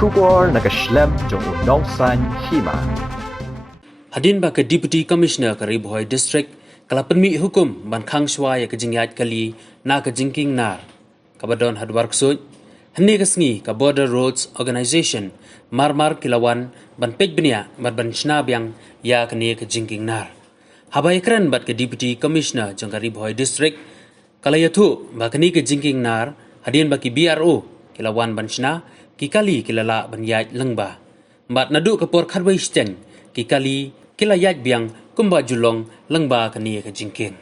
Shubor nakaslem jong unongsan hima. Hadin ba ka Deputy Commissioner ka Riboy District kala penmi hukum ban khang swaya ka jingyat kali na ka jingking nar kabadon hadwar ksut hne ka sngi ka Border Roads Organization marmar kilawan ban pejbnia ban shnabyang ya ka ne ka jingking nar habai kran bat ka Deputy Commissioner jong ka Riboy District kala yathu ba ka ni ka jingking nar hadin ba ki BRO kilawan ban shna ki kali kilala ban yat lengba bat nadu ka por khatwai steng ki kali kila yat biang kumba julong lengba ka ni ka jingking